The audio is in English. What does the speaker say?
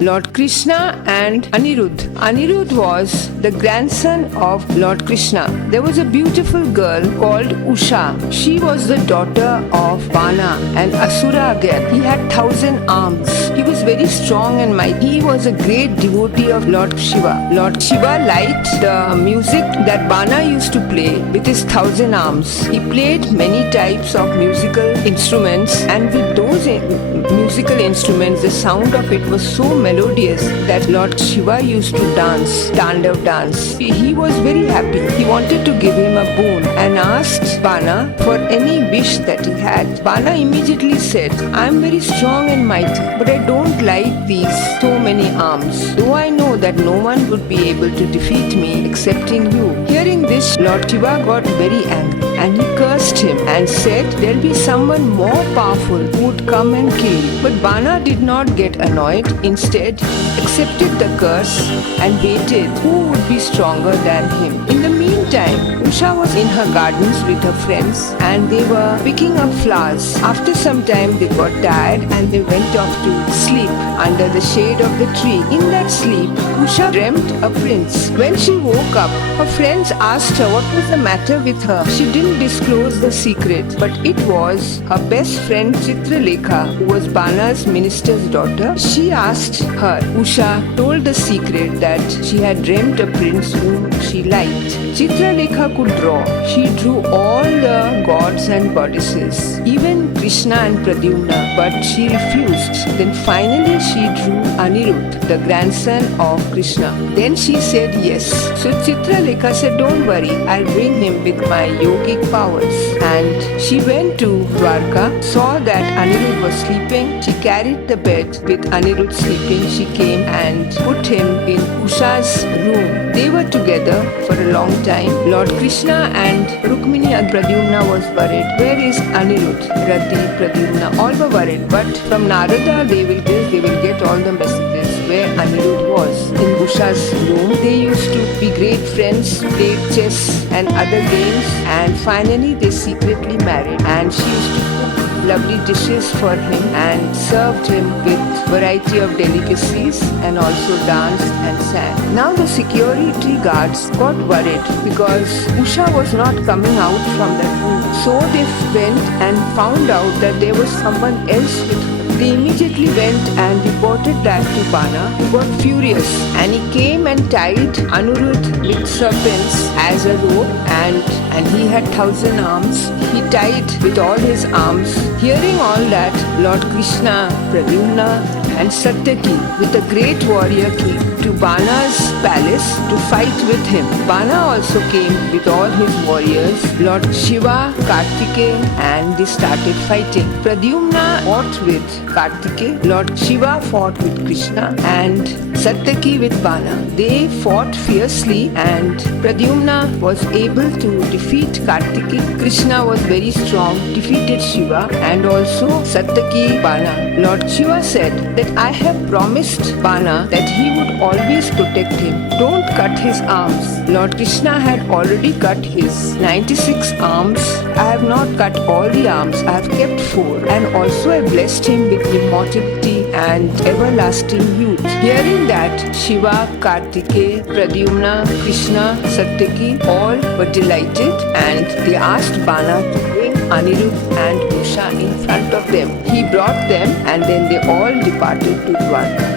Lord Krishna and Anirudh. Anirudh was the grandson of Lord Krishna. There was a beautiful girl called Usha. She was the daughter of Bana, an Asura again. He had 1,000 arms. He was very strong and mighty. He was a great devotee of Lord Shiva. Lord Shiva liked the music that Bana used to play with his 1,000 arms. He played many types of musical instruments, and with those musical instruments, the sound of it was so melodious that Lord Shiva used to dance, Tandav dance. He was very happy. He wanted to give him a boon and asked Bana for any wish that he had. Bana immediately said, "I am very strong and mighty, but I don't like these so many arms. Though I know that no one would be able to defeat me excepting you." Hearing this, Lord Shiva got very angry and he cursed him and said, "There'll be someone more powerful who would come and kill you." But Bana did not get annoyed. Instead, accepted the curse and waited who would be stronger than him. In the meantime, Usha was in her gardens with her friends and they were picking up flowers. After some time, they got tired and they went off to sleep under the shade of the tree. In that sleep, Usha dreamt a prince. When she woke up, her friends asked her what was the matter with her. She didn't disclose the secret, but it was her best friend Chitralekha, who was Bana's minister's daughter. She asked her. Usha told the secret that she had dreamt a prince whom she liked. Chitralekha could draw. She drew all the gods and goddesses, even Krishna and Pradyumna, but she refused. Then finally she drew Anirudh, the grandson of Krishna. Then she said yes. So Chitralekha said, "Don't worry, I'll bring him with my yogic powers." And she went to Dwarka, saw that Anirudh was sleeping. She carried the bed with Anirudh sleeping. She came and put him in Usha's room. They were together for a long time. Lord Krishna and Rukmini and Pradyumna was worried. Where is Anirudh? Rati, Pradyumna, all were worried. But from Narada they will get all the messages where Anirudh was. In Usha's room, they used to be great friends, played chess and other games, and finally they secretly married. And she used to cook lovely dishes for him and served him with variety of delicacies and also danced and sang. Now the security guards got worried because Usha was not coming out from that room. So they went and found out that there was someone else with her. They immediately went and reported that to Bana, who got furious, and he came and tied Anirudh with serpents as a rope, and he had 1,000 arms. He tied with all his arms. Hearing all that, Lord Krishna, Pradyumna and Satyaki with a great warrior came to Bana's palace to fight with him. Bana also came with all his warriors, Lord Shiva, Kartikeya, and they started fighting. Pradyumna fought with Kartikeya, Lord Shiva fought with Krishna, and Satyaki with Bana. They fought fiercely and Pradyumna was able to defeat Kartikeya. Krishna was very strong, defeated Shiva and also Satyaki, Bana. Lord Shiva said that, "I have promised Bana that he would always protect him. Don't cut his arms." Lord Krishna had already cut his 96 arms. "I have not cut all the arms. I have kept 4. And also I blessed him with immortality and everlasting youth." Hearing that, Shiva, Kartikeya, Pradyumna, Krishna, Satyaki all were delighted and they asked Bana to bring Anirudh and Usha in front of them. He brought them and then they all departed to Dwarka.